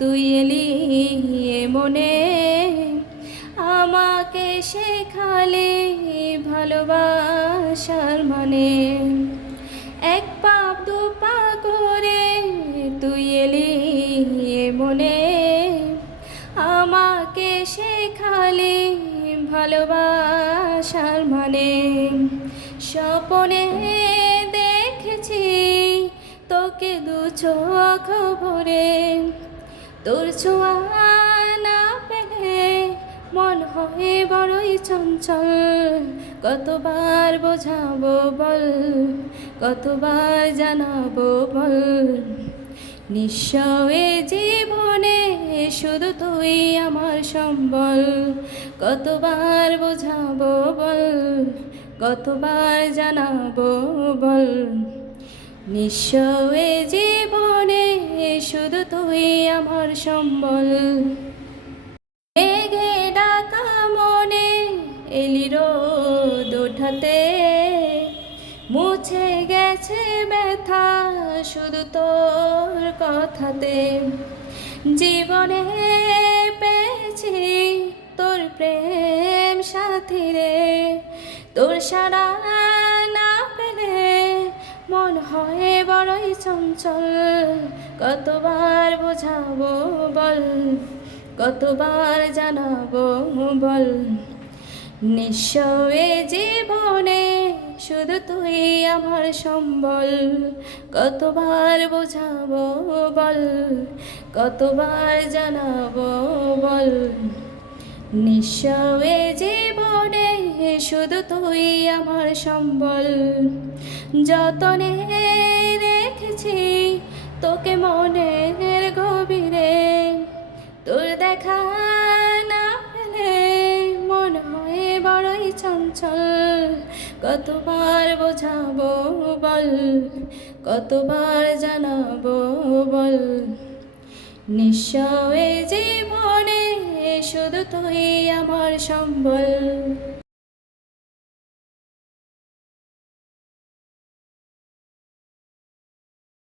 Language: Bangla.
তুই এলি এ মনে, আমাকে শেখালে ভালোবাসার মানে। এক পাপ দু পা করে তুই এলি এ মনে, আমাকে শেখালে ভালোবাসার মানে। স্বপনে দেখেছি তোকে দু চোখ ভরে, তোর ছোঁয়া না পেলে মন হয় বড়ই চঞ্চল। কতবার বোঝাবো বল, কতবার জানাবো বল, নিঃস্ব এ জীবনে শুধু তুই আমার সম্বল। কতবার বোঝাবো বল, কতবার জানাবো বল, নিঃস্ব এ জীবনে শুধু তুই আমার সম্বল। মেঘে ডাকা মনে এলি রোদ ওঠাতে, মুছে গেছে ব্যথা শুধু তোর কথাতে। জীবনে পেয়েছি তোর প্রেম সাথী রে, তোর সারা না পেলে মন হয় বড়ই চঞ্চল। কতবার বোঝাবো বল, কতবার জানাবো বল, নিঃস্ব এ জীবনে শুধু তুই আমার সম্বল। কতবার বোঝাবো বল, কতবার জানাবো বল, নিঃস্ব এ জীবনে শুধু তুই আমার সম্বল। যতনে রেখেছি তোকে মনের গভীরে, তোর দেখা না পেলে মন হয় বড়ই চঞ্চল। কতবার বোঝাবো বল, কতবার জানাবো বল, নিঃস্ব এ জীবনে শুধু তুই আমার সম্বল।